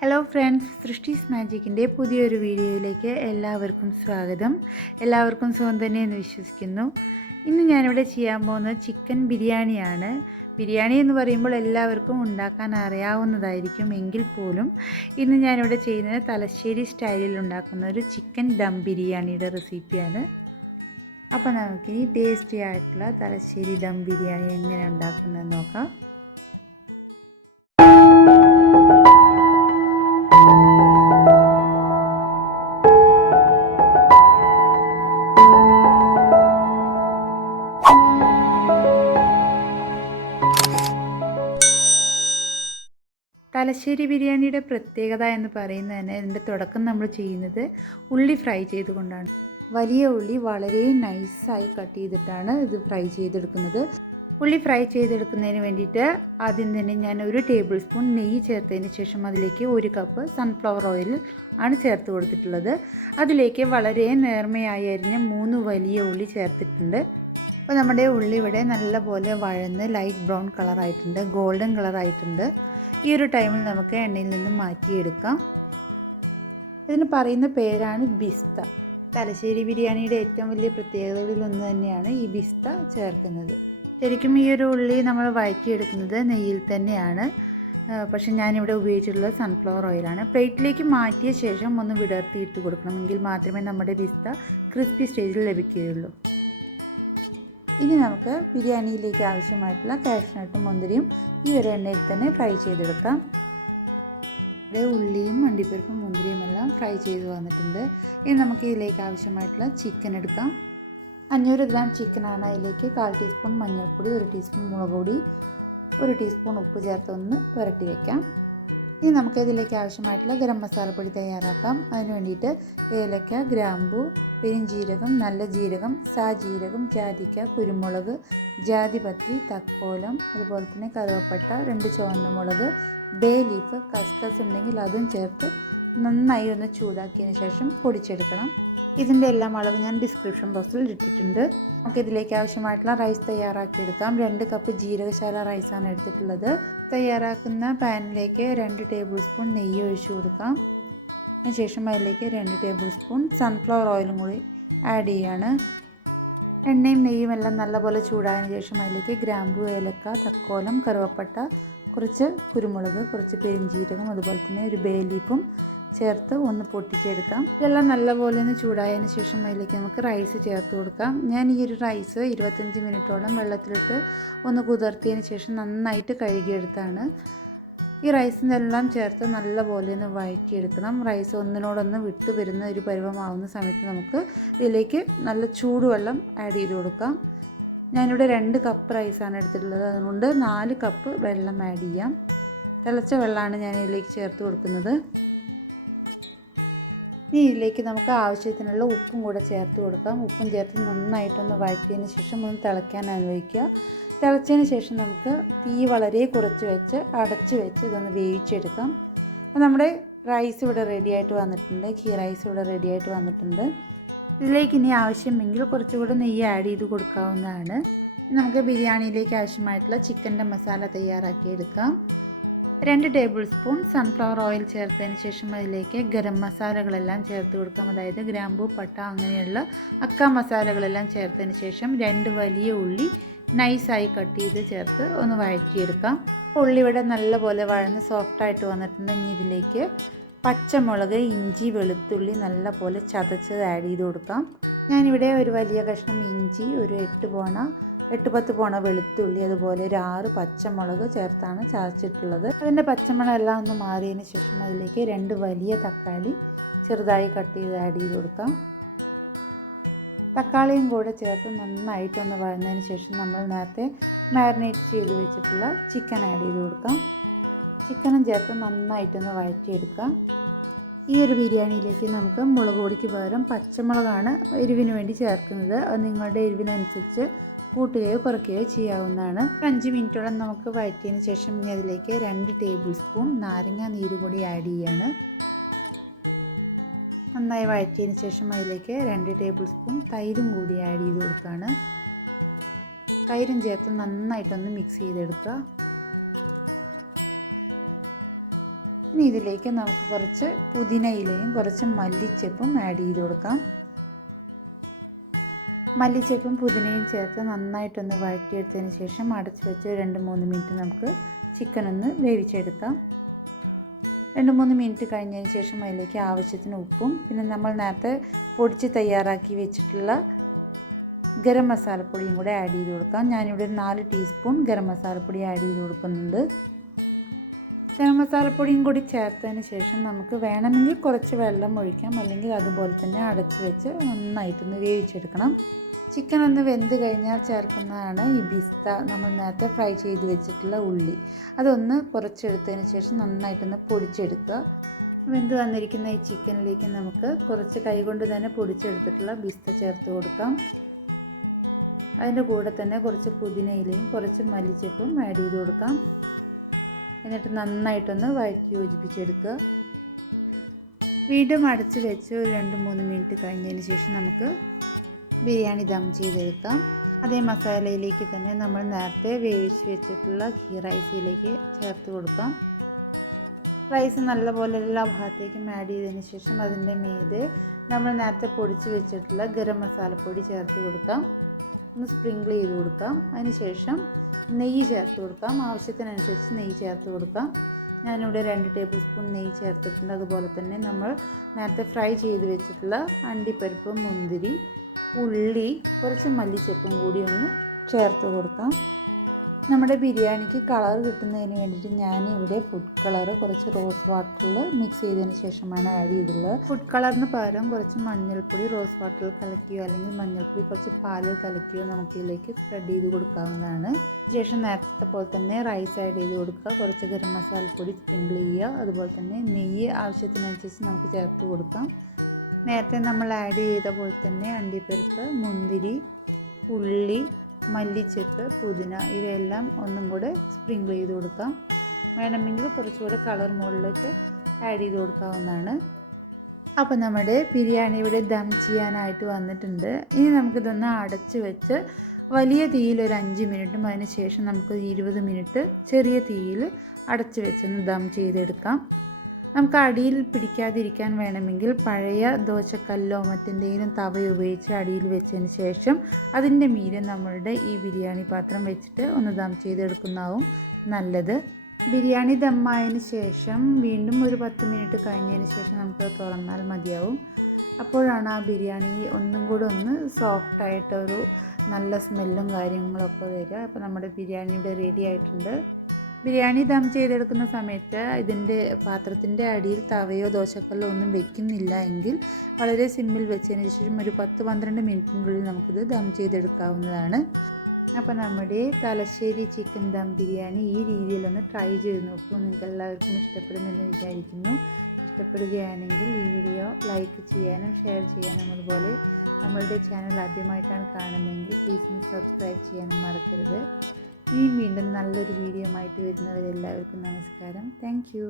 Hello friends, സൃഷ്ടിസ് മാജിക്കിൻ്റെ പുതിയൊരു വീഡിയോയിലേക്ക് എല്ലാവർക്കും സ്വാഗതം. എല്ലാവർക്കും സുഖം തന്നെയെന്ന് വിശ്വസിക്കുന്നു. ഇന്ന് ഞാനിവിടെ ചെയ്യാൻ പോകുന്നത് ചിക്കൻ ബിരിയാണിയാണ്. ബിരിയാണി എന്ന് പറയുമ്പോൾ എല്ലാവർക്കും ഉണ്ടാക്കാൻ അറിയാവുന്നതായിരിക്കും. എങ്കിൽ പോലും ഇന്ന് ഞാനിവിടെ ചെയ്യുന്നത് തലശ്ശേരി സ്റ്റൈലിൽ ഉണ്ടാക്കുന്ന ഒരു ചിക്കൻ ദം ബിരിയാണിയുടെ റെസിപ്പിയാണ്. അപ്പോൾ നമുക്കിനി ടേസ്റ്റി ആയിട്ടുള്ള തലശ്ശേരി ദം ബിരിയാണി എങ്ങനെ ഉണ്ടാക്കുന്നതെന്ന് നോക്കാം. തലശ്ശേരി ബിരിയാണിയുടെ പ്രത്യേകത എന്ന് പറയുന്നത് തന്നെ ഇതിൻ്റെ തുടക്കം നമ്മൾ ചെയ്യുന്നത് ഉള്ളി ഫ്രൈ ചെയ്തുകൊണ്ടാണ്. വലിയ ഉള്ളി വളരെ നൈസായി കട്ട് ചെയ്തിട്ടാണ് ഇത് ഫ്രൈ ചെയ്തെടുക്കുന്നത്. ഉള്ളി ഫ്രൈ ചെയ്തെടുക്കുന്നതിന് വേണ്ടിയിട്ട് ആദ്യം തന്നെ ഞാൻ 1 ടേബിൾ സ്പൂൺ നെയ്യ് ചേർത്തതിന് ശേഷം അതിലേക്ക് 1 കപ്പ് സൺഫ്ലവർ ഓയിൽ ആണ് ചേർത്ത് കൊടുത്തിട്ടുള്ളത്. അതിലേക്ക് വളരെ നേർമയായി അരിഞ്ഞ 3 വലിയ ഉള്ളി ചേർത്തിട്ടുണ്ട്. അപ്പോൾ നമ്മുടെ ഉള്ളി ഇവിടെ നല്ലപോലെ വഴന്ന് ലൈറ്റ് ബ്രൗൺ കളറായിട്ടുണ്ട്, ഗോൾഡൻ കളറായിട്ടുണ്ട്. ഈ ഒരു ടൈമിൽ നമുക്ക് എണ്ണയിൽ നിന്നും മാറ്റിയെടുക്കാം. ഇതിന് പറയുന്ന പേരാണ് ബിസ്ത. തലശ്ശേരി ബിരിയാണിയുടെ ഏറ്റവും വലിയ പ്രത്യേകതകളിൽ ഒന്ന് തന്നെയാണ് ഈ ബിസ്ത ചേർക്കുന്നത്. ശരിക്കും ഈ ഒരു ഉള്ളി നമ്മൾ വഴറ്റിയെടുക്കുന്നത് നെയ്യിൽ തന്നെയാണ്. പക്ഷെ ഞാനിവിടെ ഉപയോഗിച്ചിട്ടുള്ളത് സൺഫ്ലവർ ഓയിലാണ്. പ്ലേറ്റിലേക്ക് മാറ്റിയ ശേഷം ഒന്ന് വിടർത്തിയിട്ട് കൊടുക്കണം, എങ്കിൽ മാത്രമേ നമ്മുടെ ബിസ്ത ക്രിസ്പി സ്റ്റേജിൽ ലഭിക്കുകയുള്ളൂ. ഇനി നമുക്ക് ബിരിയാണിയിലേക്ക് ആവശ്യമായിട്ടുള്ള കാഷ്നട്ടും മുന്തിരിയും ഈ ഒരു എണ്ണയിൽ തന്നെ ഫ്രൈ ചെയ്തെടുക്കാം. ഇവിടെ ഉള്ളിയും അണ്ടിപ്പരിപ്പും മുന്തിരിയും എല്ലാം ഫ്രൈ ചെയ്ത് വന്നിട്ടുണ്ട്. ഇനി നമുക്ക് ഇതിലേക്ക് ആവശ്യമായിട്ടുള്ള ചിക്കൻ എടുക്കാം. 500 ഗ്രാം ചിക്കനാണ്. അതിലേക്ക് 1/4 ടീസ്പൂൺ മഞ്ഞൾപ്പൊടി, 1 ടീസ്പൂൺ മുളക് പൊടി, 1 ടീസ്പൂൺ ഉപ്പ് ചേർത്ത് ഒന്ന് പുരട്ടി വയ്ക്കാം. ഇനി നമുക്ക് ഇതിലേക്ക് ആവശ്യമായിട്ടുള്ള ഗരം മസാലപ്പൊടി തയ്യാറാക്കാം. അതിന് വേണ്ടിയിട്ട് ഏലക്ക, ഗ്രാമ്പൂ, പെരുംജീരകം, നല്ല ജീരകം, സാജീരകം, ജാതിക്ക, കുരുമുളക്, ജാതിപത്രി, തക്കോലം, അതുപോലെ തന്നെ കറുവപ്പട്ട, 2 ചുവന്ന മുളക്, ബേ ലീഫ്, കസ്കസ് ഉണ്ടെങ്കിൽ അതും ചേർത്ത് നന്നായി ഒന്ന് ചൂടാക്കിയതിന് ശേഷം പൊടിച്ചെടുക്കണം. ഇതിൻ്റെ എല്ലാം അളവ് ഞാൻ ഡിസ്ക്രിപ്ഷൻ ബോക്സിൽ ഇട്ടിട്ടുണ്ട്. നമുക്കിതിലേക്ക് ആവശ്യമായിട്ടുള്ള റൈസ് തയ്യാറാക്കിയെടുക്കാം. 2 കപ്പ് ജീരകശാല റൈസാണ് എടുത്തിട്ടുള്ളത്. തയ്യാറാക്കുന്ന പാനിലേക്ക് 2 ടേബിൾ സ്പൂൺ നെയ്യ് ഒഴിച്ചു കൊടുക്കാം. അതിനുശേഷം അതിലേക്ക് 2 ടേബിൾ സ്പൂൺ സൺഫ്ലവർ ഓയിലും കൂടി ആഡ് ചെയ്യാണ്. എണ്ണയും നെയ്യും എല്ലാം നല്ലപോലെ ചൂടായതിനു ശേഷം അതിലേക്ക് ഗ്രാമ്പൂ, ഏലക്ക, തക്കോലം, കറുവപ്പട്ട, കുറച്ച് കുരുമുളക്, കുറച്ച് പെരുംജീരകം, അതുപോലെ തന്നെ ഒരു ബേ ലീഫും ചേർത്ത് ഒന്ന് പൊട്ടിച്ചെടുക്കാം. ഇതെല്ലാം നല്ലപോലെ ഒന്ന് ചൂടായതിന് ശേഷം അതിലേക്ക് നമുക്ക് റൈസ് ചേർത്ത് കൊടുക്കാം. ഞാൻ ഈ ഒരു റൈസ് 25 മിനിറ്റോളം വെള്ളത്തിലിട്ട് ഒന്ന് കുതിർത്തിയതിന് ശേഷം നന്നായിട്ട് കഴുകിയെടുത്താണ്. ഈ റൈസിനെല്ലാം ചേർത്ത് നല്ലപോലെ ഒന്ന് വഴറ്റിയെടുക്കണം. റൈസ് ഒന്നിനോടൊന്ന് വിട്ട് വരുന്ന ഒരു പരുവമാവുന്ന സമയത്ത് നമുക്ക് ഇതിലേക്ക് നല്ല ചൂടുവെള്ളം ആഡ് ചെയ്ത് കൊടുക്കാം. ഞാനിവിടെ 2 കപ്പ് റൈസാണ് എടുത്തിട്ടുള്ളത്, അതുകൊണ്ട് 4 കപ്പ് വെള്ളം ആഡ് ചെയ്യാം. തിളച്ച വെള്ളമാണ് ഞാൻ ഇതിലേക്ക് ചേർത്ത് കൊടുക്കുന്നത്. ഇനി ഇതിലേക്ക് നമുക്ക് ആവശ്യത്തിനുള്ള ഉപ്പും കൂടെ ചേർത്ത് കൊടുക്കാം. ഉപ്പും ചേർത്ത് നന്നായിട്ടൊന്ന് വഴറ്റിയതിന് ശേഷം ഒന്ന് തിളയ്ക്കാൻ അനുവദിക്കുക. തിളച്ചതിന് ശേഷം നമുക്ക് തീ വളരെ കുറച്ച് വെച്ച് അടച്ച് വെച്ച് ഇതൊന്ന് വേവിച്ചെടുക്കാം. അപ്പോൾ നമ്മുടെ റൈസ് ഇവിടെ റെഡി ആയിട്ട് വന്നിട്ടുണ്ട്. ഘീ റൈസ് ഇവിടെ റെഡി ആയിട്ട് വന്നിട്ടുണ്ട്. ഇതിലേക്ക് ഇനി ആവശ്യമെങ്കിൽ കുറച്ചുകൂടെ നെയ്യ് ആഡ് ചെയ്ത് കൊടുക്കാവുന്നതാണ്. നമുക്ക് ബിരിയാണിയിലേക്ക് ആവശ്യമായിട്ടുള്ള ചിക്കൻ്റെ മസാല തയ്യാറാക്കിയെടുക്കാം. 2 ടേബിൾ സ്പൂൺ സൺഫ്ലവർ ഓയിൽ ചേർത്തതിന് ശേഷം അതിലേക്ക് ഗരം മസാലകളെല്ലാം ചേർത്ത് കൊടുക്കാം. അതായത് ഗ്രാമ്പൂ, പട്ട, അങ്ങനെയുള്ള അക്ക മസാലകളെല്ലാം ചേർത്തതിന് ശേഷം 2 വലിയ ഉള്ളി നൈസായി കട്ട് ചെയ്ത് ചേർത്ത് ഒന്ന് വഴറ്റിയെടുക്കാം. ഉള്ളി ഇവിടെ നല്ലപോലെ വഴന്ന് സോഫ്റ്റായിട്ട് വന്നിട്ടുണ്ട്. ഇനി ഇതിലേക്ക് പച്ചമുളക്, ഇഞ്ചി, വെളുത്തുള്ളി നല്ലപോലെ ചതച്ചത് ആഡ് ചെയ്ത് കൊടുക്കാം. ഞാനിവിടെ ഒരു വലിയ കഷ്ണം ഇഞ്ചി, ഒരു 8-10 പോണ വെളുത്തുള്ളി, അതുപോലെ ഒരു 6 പച്ചമുളക് ചേർത്താണ് ചതച്ചിട്ടുള്ളത്. അതിൻ്റെ പച്ചമുളക് എല്ലാം ഒന്ന് മാറിയതിന് ശേഷം അതിലേക്ക് 2 വലിയ തക്കാളി ചെറുതായി കട്ട് ചെയ്ത് ആഡ് ചെയ്ത് കൊടുക്കാം. തക്കാളിയും കൂടെ ചേർത്ത് നന്നായിട്ടൊന്ന് വഴന്നതിന് ശേഷം നമ്മൾ നേരത്തെ മാരിനേറ്റ് ചെയ്ത് വെച്ചിട്ടുള്ള ചിക്കൻ ആഡ് ചെയ്ത് കൊടുക്കാം. ചിക്കനും ചേർത്ത് നന്നായിട്ടൊന്ന് വഴറ്റിയെടുക്കാം. ഈ ഒരു ബിരിയാണിയിലേക്ക് നമുക്ക് മുളക് പൊടിക്ക് പകരം പച്ചമുളകാണ് എരിവിന് വേണ്ടി ചേർക്കുന്നത്. അത് നിങ്ങളുടെ എരിവിനനുസരിച്ച് കൂട്ടുകയോ കുറയ്ക്കുകയോ ചെയ്യാവുന്നതാണ്. 5 മിനിറ്റോളം നമുക്ക് വഴറ്റിയതിന് ശേഷം ഇനി അതിലേക്ക് 2 ടേബിൾ സ്പൂൺ നാരങ്ങ നീര് കൂടി ആഡ് ചെയ്യാണ്. നന്നായി വഴറ്റിയതിന് ശേഷം അതിലേക്ക് 2 ടേബിൾ സ്പൂൺ തൈരും കൂടി ആഡ് ചെയ്ത് കൊടുക്കുകയാണ്. തൈരും ചേർത്ത് നന്നായിട്ടൊന്ന് മിക്സ് ചെയ്തെടുക്കുക. ഇനി ഇതിലേക്ക് നമുക്ക് കുറച്ച് പുതിന ഇലയും കുറച്ച് മല്ലിച്ചെപ്പും ആഡ് ചെയ്ത് കൊടുക്കാം. മല്ലിച്ചെപ്പും പുതിനയും ചേർത്ത് നന്നായിട്ടൊന്ന് വഴറ്റിയെടുത്തതിന് ശേഷം അടച്ച് വെച്ച് 2-3 മിനിറ്റ് നമുക്ക് ചിക്കൻ ഒന്ന് വേവിച്ചെടുക്കാം. 2-3 മിനിറ്റ് കഴിഞ്ഞതിന് ശേഷം അതിലേക്ക് ആവശ്യത്തിന് ഉപ്പും പിന്നെ നമ്മൾ നേരത്തെ പൊടിച്ച് തയ്യാറാക്കി വെച്ചിട്ടുള്ള ഗരം മസാലപ്പൊടിയും കൂടെ ആഡ് ചെയ്ത് കൊടുക്കാം. ഞാനിവിടെ 4 ടീസ്പൂൺ ഗരം മസാലപ്പൊടി ആഡ് ചെയ്ത് കൊടുക്കുന്നുണ്ട്. ഗരം മസാലപ്പൊടിയും കൂടി ചേർത്തതിന് ശേഷം നമുക്ക് വേണമെങ്കിൽ കുറച്ച് വെള്ളം ഒഴിക്കാം, അല്ലെങ്കിൽ അതുപോലെ തന്നെ അടച്ച് വെച്ച് നന്നായിട്ടൊന്ന് വേവിച്ചെടുക്കണം. ചിക്കൻ ഒന്ന് വെന്ത് കഴിഞ്ഞാൽ ചേർക്കുന്നതാണ് ഈ ബിസ്ത, നമ്മൾ നേരത്തെ ഫ്രൈ ചെയ്ത് വെച്ചിട്ടുള്ള ഉള്ളി. അതൊന്ന് കുറച്ചെടുത്തതിന് ശേഷം നന്നായിട്ടൊന്ന് പൊടിച്ചെടുക്കുക. വെന്ത് വന്നിരിക്കുന്ന ഈ ചിക്കനിലേക്ക് നമുക്ക് കുറച്ച് കൈകൊണ്ട് തന്നെ പൊടിച്ചെടുത്തിട്ടുള്ള ബിസ്ത ചേർത്ത് കൊടുക്കാം. അതിൻ്റെ കൂടെ തന്നെ കുറച്ച് പുതിനയിലയും കുറച്ച് മല്ലിച്ചെപ്പും ആഡ് ചെയ്ത് കൊടുക്കാം. എന്നിട്ട് നന്നായിട്ടൊന്ന് വഴറ്റി യോജിപ്പിച്ചെടുക്കുക. വീണ്ടും അടച്ച് വെച്ച് ഒരു 2-3 മിനിറ്റ് കഴിഞ്ഞതിന് ശേഷം നമുക്ക് ബിരിയാണി ദം ചെയ്തെടുക്കാം. അതേ മസാലയിലേക്ക് തന്നെ നമ്മൾ നേരത്തെ വേവിച്ച് വെച്ചിട്ടുള്ള ഘീ റൈസിലേക്ക് ചേർത്ത് കൊടുക്കാം. റൈസ് നല്ലപോലെ എല്ലാ ഭാഗത്തേക്കും ആഡ് ചെയ്തതിന് ശേഷം അതിൻ്റെ മീതെ നമ്മൾ നേരത്തെ പൊടിച്ച് വെച്ചിട്ടുള്ള ഗരം മസാലപ്പൊടി ചേർത്ത് കൊടുക്കാം. ഒന്ന് സ്പ്രിങ്കിൾ ചെയ്ത് കൊടുക്കാം. അതിന് ശേഷം നെയ്യ് ചേർത്ത് കൊടുക്കാം. ആവശ്യത്തിനനുസരിച്ച് നെയ്യ് ചേർത്ത് കൊടുക്കാം. ഞാനിവിടെ 2 ടേബിൾ സ്പൂൺ നെയ്യ് ചേർത്തിട്ടുണ്ട്. അതുപോലെ തന്നെ നമ്മൾ നേരത്തെ ഫ്രൈ ചെയ്ത് വെച്ചിട്ടുള്ള അണ്ടിപ്പരിപ്പ്, മുന്തിരി, ഉള്ളി, കുറച്ച് മല്ലിച്ചെപ്പും കൂടി ഒന്ന് ചേർത്ത് കൊടുക്കാം. നമ്മുടെ ബിരിയാണിക്ക് കളർ കിട്ടുന്നതിന് വേണ്ടിയിട്ട് ഞാനിവിടെ ഫുഡ് കളർ കുറച്ച് റോസ് വാട്ടറിൽ മിക്സ് ചെയ്തതിന് ശേഷമാണ് ആഡ് ചെയ്തിട്ടുള്ളത്. ഫുഡ് കളറിന് പകരം കുറച്ച് മഞ്ഞൾപ്പൊടി റോസ് വാട്ടറിൽ കലക്കിയോ അല്ലെങ്കിൽ മഞ്ഞൾപ്പൊടി കുറച്ച് പാലിൽ കലക്കിയോ നമുക്ക് ഇതിലേക്ക് സ്പ്രെഡ് ചെയ്ത് കൊടുക്കാവുന്നതാണ്. ശേഷം നേരത്തെ പോലെ തന്നെ റൈസ് ആഡ് ചെയ്ത് കൊടുക്കുക. കുറച്ച് ഗരം മസാലപ്പൊടി സ്പ്രിങ്കിൾ ചെയ്യുക. അതുപോലെ തന്നെ നെയ്യ് ആവശ്യത്തിനനുസരിച്ച് നമുക്ക് ചേർത്ത് കൊടുക്കാം. നേരത്തെ നമ്മൾ ആഡ് ചെയ്ത പോലെ തന്നെ അണ്ടിപ്പരിപ്പ്, മുന്തിരി, ഉള്ളി, മല്ലിച്ചെപ്പ്, പുതിന ഇവയെല്ലാം ഒന്നും കൂടെ സ്പ്രിങ്കിൾ ചെയ്ത് കൊടുക്കാം. വേണമെങ്കിൽ കുറച്ചുകൂടെ കളർ മുകളിലേക്ക് ആഡ് ചെയ്ത് കൊടുക്കാവുന്നതാണ്. അപ്പോൾ നമ്മുടെ ബിരിയാണി ഇവിടെ ദം ചെയ്യാനായിട്ട് വന്നിട്ടുണ്ട്. ഇനി നമുക്കിതൊന്ന് അടച്ച് വെച്ച് വലിയ തീയിൽ ഒരു 5 മിനിറ്റും അതിന് ശേഷം നമുക്ക് 20 മിനിറ്റ് ചെറിയ തീയിൽ അടച്ച് വെച്ചൊന്ന് ദം ചെയ്തെടുക്കാം. നമുക്ക് അടിയിൽ പിടിക്കാതിരിക്കാൻ വേണമെങ്കിൽ പഴയ ദോശക്കല്ലോ മറ്റെന്തെങ്കിലും തവ ഉപയോഗിച്ച് അടിയിൽ വെച്ചതിന് ശേഷം അതിൻ്റെ മീതെ നമ്മളുടെ ഈ ബിരിയാണി പാത്രം വെച്ചിട്ട് ഒന്ന് ദം ചെയ്തെടുക്കുന്നതാവും നല്ലത്. ബിരിയാണി ദമ്മായതിന് ശേഷം വീണ്ടും ഒരു 10 മിനിറ്റ് കഴിഞ്ഞതിന് ശേഷം നമുക്ക് തുറന്നാൽ മതിയാവും. അപ്പോഴാണ് ആ ബിരിയാണി ഒന്നും കൂടെ ഒന്ന് സോഫ്റ്റായിട്ടൊരു നല്ല സ്മെല്ലും കാര്യങ്ങളൊക്കെ വരിക. അപ്പോൾ നമ്മുടെ ബിരിയാണി ഇവിടെ റെഡി ആയിട്ടുണ്ട്. ബിരിയാണി ദം ചെയ്തെടുക്കുന്ന സമയത്ത് ഇതിൻ്റെ പാത്രത്തിൻ്റെ അടിയിൽ തവയോ ദോശക്കല്ലോ ഒന്നും വെക്കുന്നില്ല എങ്കിൽ വളരെ സിമ്മിൽ വെച്ചതിന് ശേഷം ഒരു 10-12 മിനിറ്റിനുള്ളിൽ നമുക്കിത് ദം ചെയ്തെടുക്കാവുന്നതാണ്. അപ്പോൾ നമ്മുടെ തലശ്ശേരി ചിക്കൻ ദം ബിരിയാണി ഈ രീതിയിലൊന്ന് ട്രൈ ചെയ്ത് നോക്കൂ. നിങ്ങൾക്ക് എല്ലാവർക്കും ഇഷ്ടപ്പെടുമെന്ന് വിചാരിക്കുന്നു. ഇഷ്ടപ്പെടുകയാണെങ്കിൽ ഈ വീഡിയോ ലൈക്ക് ചെയ്യാനും ഷെയർ ചെയ്യാനും അതുപോലെ നമ്മളുടെ ചാനൽ ആദ്യമായിട്ടാണ് കാണുന്നതെങ്കിൽ പ്ലീസ് സബ്സ്ക്രൈബ് ചെയ്യാനും മറക്കരുത്. ഇനി വീണ്ടും നല്ലൊരു വീഡിയോ ആയിട്ട് വരുന്നവരെല്ലാവർക്കും നമസ്കാരം. Thank you.